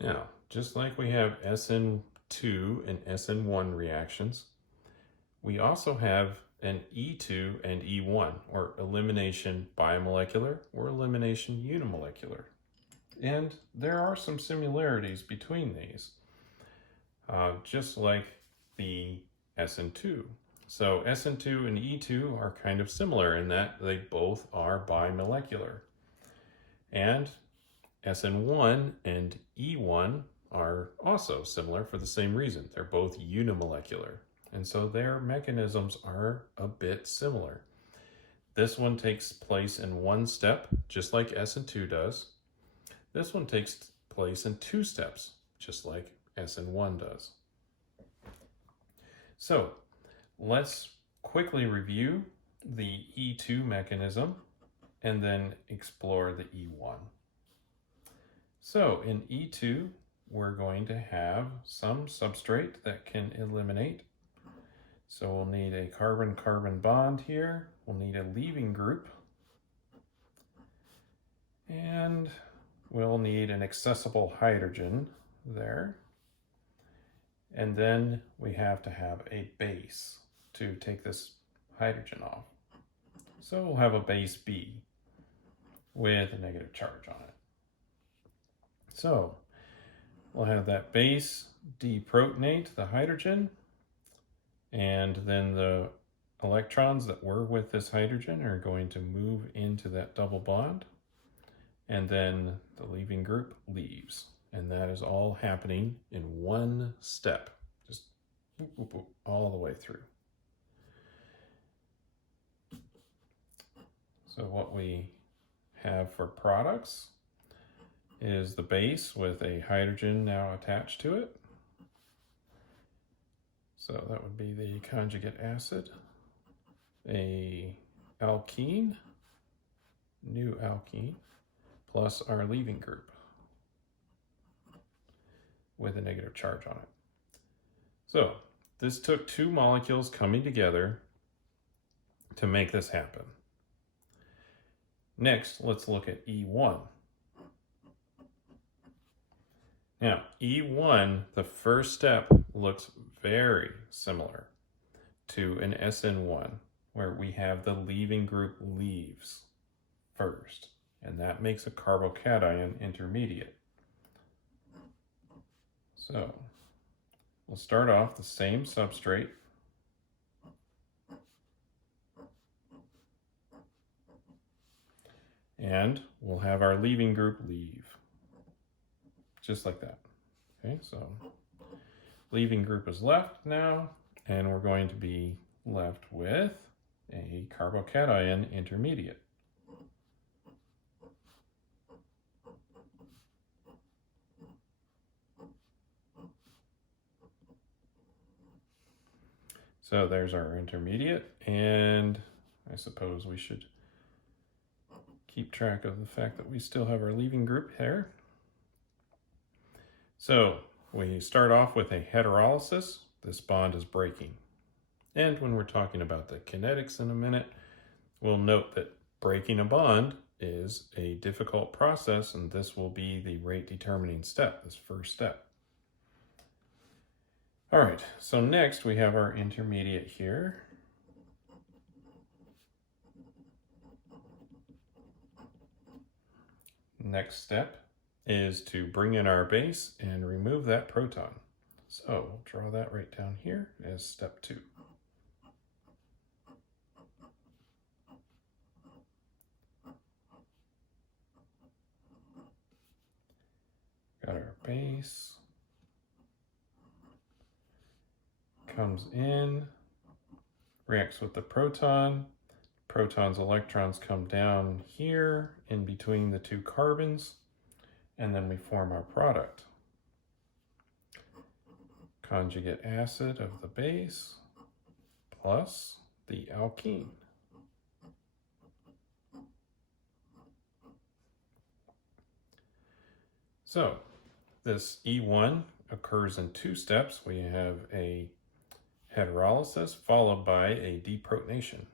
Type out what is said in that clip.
Now, just like we have SN2 and SN1 reactions, we also have an E2 and E1, or elimination biomolecular or elimination unimolecular. And there are some similarities between these, just like the SN2. So SN2 and E2 are kind of similar in that they both are bimolecular. And SN1 and E1 are also similar for the same reason. They're both unimolecular. And so their mechanisms are a bit similar. This one takes place in one step, just like SN2 does. This one takes place in two steps, just like SN1 does. So let's quickly review the E2 mechanism and then explore the E1. So in E2, we're going to have some substrate that can eliminate. So we'll need a carbon-carbon bond here. We'll need a leaving group. And we'll need an accessible hydrogen there. And then we have to have a base to take this hydrogen off. So we'll have a base B with a negative charge on it. So we'll have that base deprotonate the hydrogen, and then the electrons that were with this hydrogen are going to move into that double bond, and then the leaving group leaves. And that is all happening in one step, just boop, boop, boop, all the way through. So what we have for products is the base with a hydrogen now attached to it. So that would be the conjugate acid, a alkene, new alkene, plus our leaving group with a negative charge on it. So this took two molecules coming together to make this happen. Next, let's look at E1. Now, E1, the first step, looks very similar to an SN1, where we have the leaving group leaves first, and that makes a carbocation intermediate. So we'll start off the same substrate. And we'll have our leaving group leave. Just like that. Okay, so leaving group is left now, and we're going to be left with a carbocation intermediate. So there's our intermediate, and I suppose we should keep track of the fact that we still have our leaving group here. So we start off with a heterolysis. This bond is breaking. And when we're talking about the kinetics in a minute, we'll note that breaking a bond is a difficult process, and this will be the rate determining step, this first step. All right, so next we have our intermediate here. Next step is to bring in our base and remove that proton. So we'll draw that right down here as step 2. Got our base. Comes in, reacts with the proton. Protons, electrons come down here in between the two carbons, and then we form our product. Conjugate acid of the base plus the alkene. So this E1 occurs in two steps. We have a heterolysis followed by a deprotonation.